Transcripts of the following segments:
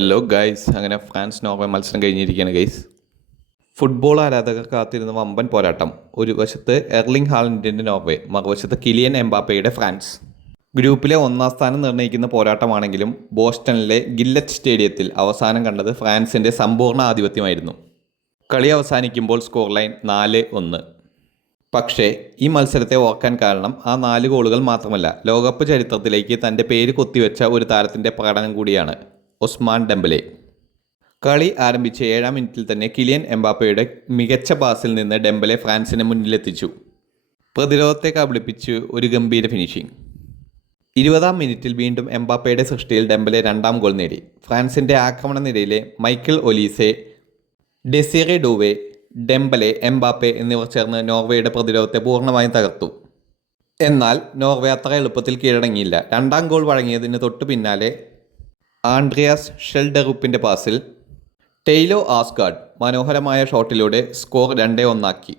Hello guys, അങ്ങനെ France Norway മത്സരം കഴിഞ്ഞിരിക്കുകയാണ് ഗൈസ്. ഫുട്ബോൾ ആരാധകർ കാത്തിരുന്ന വമ്പൻ പോരാട്ടം. ഒരു വശത്ത് എർലിംഗ് ഹാലൻഡിൻ്റെ നോർവേ, മറുവശത്ത് കിലിയൻ എംബാപ്പയുടെ ഫ്രാൻസ്. ഗ്രൂപ്പിലെ ഒന്നാം സ്ഥാനം നിർണ്ണയിക്കുന്ന പോരാട്ടമാണെങ്കിലും ബോസ്റ്റണിലെ ഗില്ലറ്റ് സ്റ്റേഡിയത്തിൽ അവസാനം കണ്ടത് ഫ്രാൻസിൻ്റെ സമ്പൂർണ്ണ ആധിപത്യമായിരുന്നു. കളി അവസാനിക്കുമ്പോൾ സ്കോർ ലൈൻ 4-1. പക്ഷേ ഈ മത്സരത്തെ ഓർക്കാൻ കാരണം ആ 4 ഗോളുകൾ മാത്രമല്ല, ലോകകപ്പ് ചരിത്രത്തിലേക്ക് തൻ്റെ പേര് കൊത്തിവെച്ച ഒരു താരത്തിൻ്റെ പ്രകടനം കൂടിയാണ്. Osman Dembele. കളി ആരംഭിച്ച 7-ാം മിനിറ്റിൽ തന്നെ കിലിയൻ എംബാപ്പയുടെ മികച്ച പാസിൽ നിന്ന് ഡെംബലെ ഫ്രാൻസിനെ മുന്നിലെത്തിച്ചു. പ്രതിരോധത്തെ കബളിപ്പിച്ച് ഒരു ഗംഭീര ഫിനിഷിംഗ്. 20-ാം മിനിറ്റിൽ വീണ്ടും എംബാപ്പയുടെ സൃഷ്ടിയിൽ ഡെംബലെ 2ാം ഗോൾ നേടി. ഫ്രാൻസിൻ്റെ ആക്രമണ നിരയിലെ മൈക്കിൾ ഒലീസെ, ഡെസിറെ ഡൂവെ, ഡെംബലെ, എംബാപ്പെ എന്നിവർ ചേർന്ന് നോർവേയുടെ പ്രതിരോധത്തെ പൂർണ്ണമായും തകർത്തു. എന്നാൽ നോർവേ അത്ര എളുപ്പത്തിൽ കീഴടങ്ങിയില്ല. 2ാം ഗോൾ വഴങ്ങിയതിന് തൊട്ടു പിന്നാലെ ആൻഡ്രിയാസ് ഷെൽഡറുപ്പിൻ്റെ പാസിൽ ടെയ്ലോ ആസ്ഗാർഡ് മനോഹരമായ ഷോട്ടിലൂടെ സ്കോർ 2-1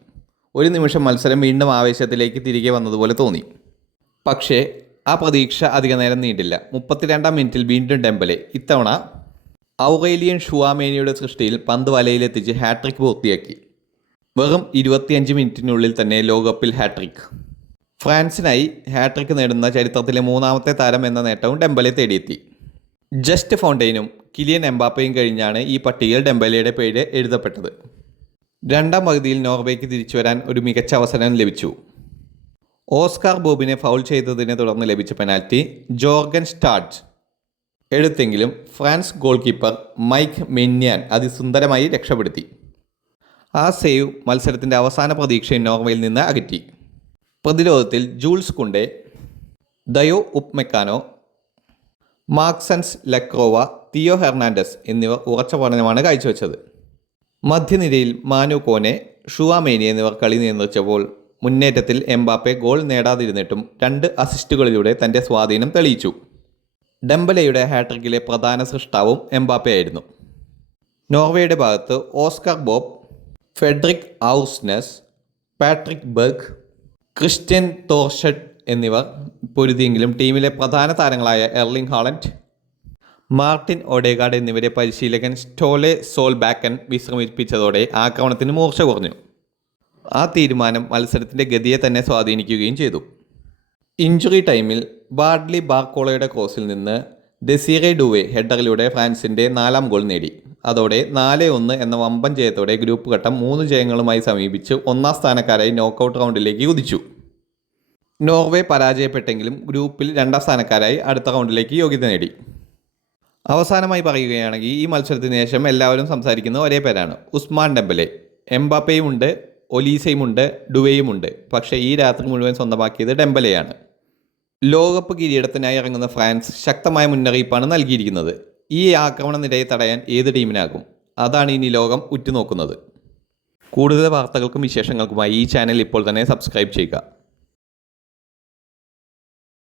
ഒരു നിമിഷം മത്സരം വീണ്ടും ആവേശത്തിലേക്ക് തിരികെ വന്നതുപോലെ തോന്നി. പക്ഷേ ആ പ്രതീക്ഷ അധിക നേരം നീണ്ടില്ല. 32-ാം മിനിറ്റിൽ വീണ്ടും ഡെംബലെ, ഇത്തവണ ഔറേലിയൻ ഷുവാമേനിയുടെ സൃഷ്ടിയിൽ പന്ത് വലയിലെത്തിച്ച് ഹാട്രിക് പൂർത്തിയാക്കി. വെറും 25 മിനിറ്റിനുള്ളിൽ തന്നെ ലോകകപ്പിൽ ഹാട്രിക്. ഫ്രാൻസിനായി ഹാട്രിക് നേടുന്ന ചരിത്രത്തിലെ 3ാമത്തെ താരം എന്ന നേട്ടവും ഡെംബലെ തേടിയെത്തി. ജസ്റ്റ് ഫൗണ്ടെയിനും കിലിയൻ എംബാപ്പയും കഴിഞ്ഞാണ് ഈ പട്ടികയിൽ ഡെംബലയുടെ പേര് എഴുതപ്പെട്ടത്. 2ാം പകുതിയിൽ നോർവേക്ക് തിരിച്ചുവരാൻ ഒരു മികച്ച അവസരം ലഭിച്ചു. ഓസ്കാർ ബോബിനെ ഫൗൾ ചെയ്തതിനെ തുടർന്ന് ലഭിച്ച പെനാൽറ്റി ജോർഗൻ സ്റ്റാഡ്ജ് എടുത്തെങ്കിലും ഫ്രാൻസ് ഗോൾ കീപ്പർ മൈക്ക് മെന്യാൻ അതിസുന്ദരമായി രക്ഷപ്പെടുത്തി. ആ സേവ് മത്സരത്തിൻ്റെ അവസാന പ്രതീക്ഷയും നോർവേയിൽ നിന്ന് അകറ്റി. പ്രതിരോധത്തിൽ ജൂൾസ് കുണ്ടെ, ദയോ ഉപ്മെക്കാനോ, മാക്സൻസ് ലക്രോവ, തിയോ ഹെർണാണ്ടസ് എന്നിവർ ഉറച്ച പഠനമാണ് കാഴ്ചവെച്ചത്. മധ്യനിരയിൽ മാനു കോനെ, ഷുവാമേനി എന്നിവർ കളി നിയന്ത്രിച്ചപ്പോൾ മുന്നേറ്റത്തിൽ എംബാപ്പെ ഗോൾ നേടാതിരുന്നിട്ടും 2 അസിസ്റ്റുകളിലൂടെ തൻ്റെ സ്വാധീനം തെളിയിച്ചു. ഡെംബലയുടെ ഹാട്രിക്കിലെ പ്രധാന സൃഷ്ടാവും എംബാപ്പയായിരുന്നു. നോർവേയുടെ ഭാഗത്ത് Oscar Bobb, Fredrik Aursnes, Patrick Berg, Kristian Thorstvedt എന്നിവർ പൊരുതിയെങ്കിലും ടീമിലെ പ്രധാന താരങ്ങളായ എർലിംഗ് ഹാലൻഡ്, മാർട്ടിൻ ഒഡേഗാർഡ് എന്നിവരെ പരിശീലകൻ സ്റ്റോലെ സോൾബാക്കൻ വിശ്രമിപ്പിച്ചതോടെ ആക്രമണത്തിന് മൂർച്ച കുറഞ്ഞു. ആ തീരുമാനം മത്സരത്തിൻ്റെ ഗതിയെ തന്നെ സ്വാധീനിക്കുകയും ചെയ്തു. ഇഞ്ചുറി ടൈമിൽ ബാർഡ്ലി ബാർക്കോളയുടെ ക്രോസിൽ നിന്ന് ഡെസിറെ ഡുവെ ഹെഡറിലൂടെ ഫ്രാൻസിൻ്റെ 4ാം ഗോൾ നേടി. അതോടെ 4-1 എന്ന വമ്പൻ ജയത്തോടെ ഗ്രൂപ്പ് ഘട്ടം 3 ജയങ്ങളുമായി സമീപിച്ച് 1ാം സ്ഥാനക്കാരായി നോക്കൌട്ട് റൗണ്ടിലേക്ക് കുതിച്ചു. നോർവേ പരാജയപ്പെട്ടെങ്കിലും ഗ്രൂപ്പിൽ 2ാം സ്ഥാനക്കാരായി അടുത്ത റൗണ്ടിലേക്ക് യോഗ്യത നേടി. അവസാനമായി പറയുകയാണെങ്കിൽ ഈ മത്സരത്തിന് ശേഷം എല്ലാവരും സംസാരിക്കുന്ന ഒരേ പേരാണ്, ഉസ്മാൻ ഡെംബലെ. എംബാപ്പയുമുണ്ട്, ഒലീസയുമുണ്ട്, ഡുവയുമുണ്ട്. പക്ഷേ ഈ രാത്രി മുഴുവൻ സ്വന്തമാക്കിയത് ഡെംബലെയാണ്. ലോകകപ്പ് കിരീടത്തിനായി ഇറങ്ങുന്ന ഫ്രാൻസ് ശക്തമായ മുന്നറിയിപ്പാണ് നൽകിയിരിക്കുന്നത്. ഈ ആക്രമണ നിരയെ തടയാൻ ഏത് ടീമിനാകും? അതാണ് ഇനി ലോകം ഉറ്റുനോക്കുന്നത്. കൂടുതൽ വാർത്തകൾക്കും വിശേഷങ്ങൾക്കുമായി ഈ ചാനൽ ഇപ്പോൾ തന്നെ സബ്സ്ക്രൈബ് ചെയ്യുക.